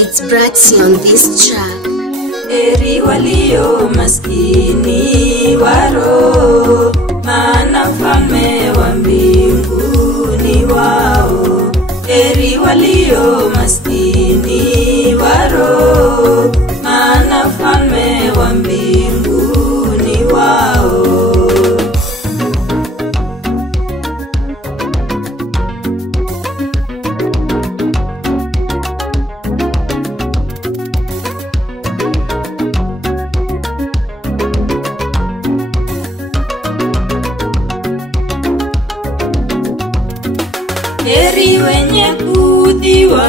It's Braxy on this track. Heri walio maskini waro, maana mfalme wa mbinguni wao. Heri walio maskini waro, maana mfalme wa mbinguni wao. Heri wenye kudhiwa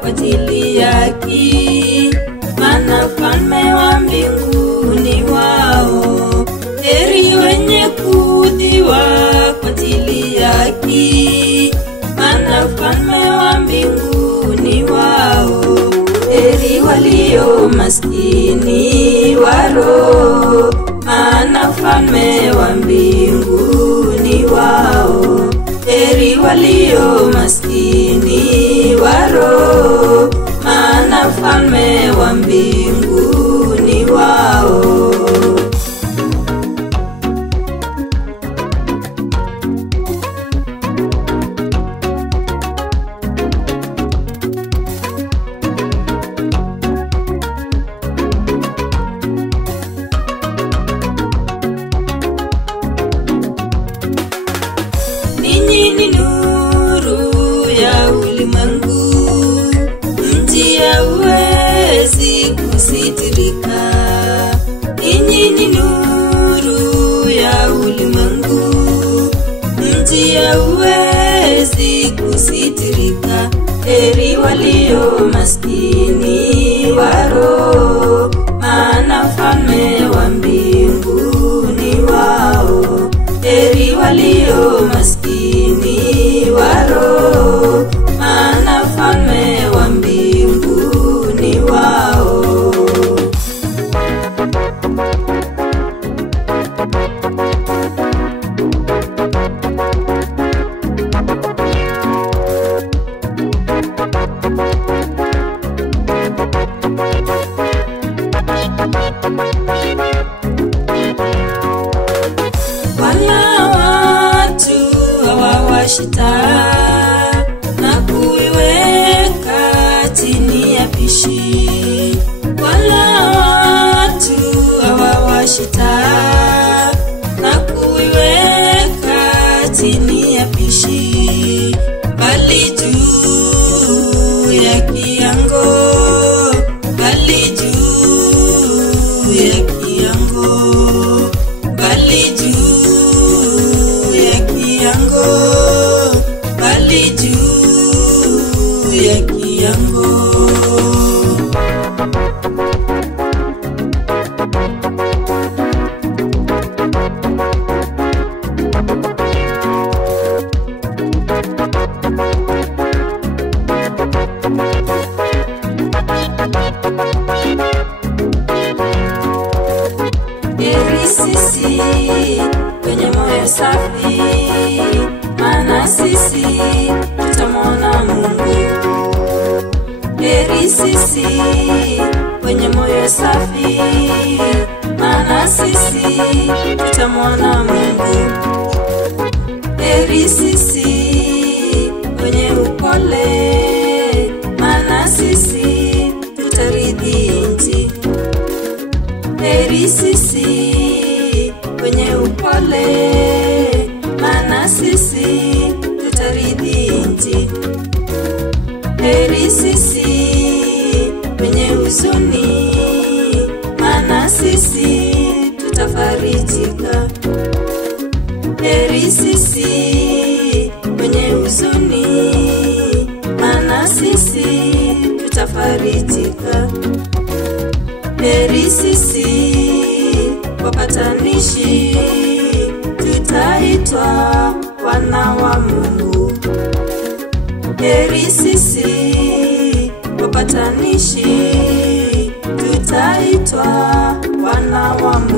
kwa ajili yake, maana mfalme wa mbinguni wao. Heri wenye kudhiwa kwa ajili yake, maana mfalme wa mbinguni wao. Heri walio maskini waro, maana mfalme wa mbinguni wao. Heri walio maskini waro, maana mfalme wa mbinguni wao. Ninyi ni nuru ya ulimwengu, mji hauwezi kusitirika. Ninyi ni nuru ya ulimwengu, mji hauwezi kusitirika. Heri walio maskini waro, maana mfalme wa mbinguni wao. Heri walio maskini waro, maana mfalme wa mbinguni wao. Wala watu hawawashita na kuiweka chini ya pishi. Wala watu hawawashita na kuiweka chini ya pishi, bali juu ya kiango, bali juu ya kiango, bali juu ya kiango, bali juu ya kiango. Heri sisi wenye moyo safi, maana sisi tutamwona Mungu. Heri sisi wenye moyo safi, maana sisi tutamwona Mungu. Heri sisi wenye upole, maana sisi tutarithi nchi. Heri sisi wenye upole, maana sisi tutarithi nchi. Heri sisi wenye huzuni, maana sisi tutafarijika. Heri sisi wenye huzuni, maana sisi tutafarijika. Heri sisi wapatanishi, tutaitwa wana wa Mungu. Heri sisi mpatanishi, tutaitwa wana wa Mungu.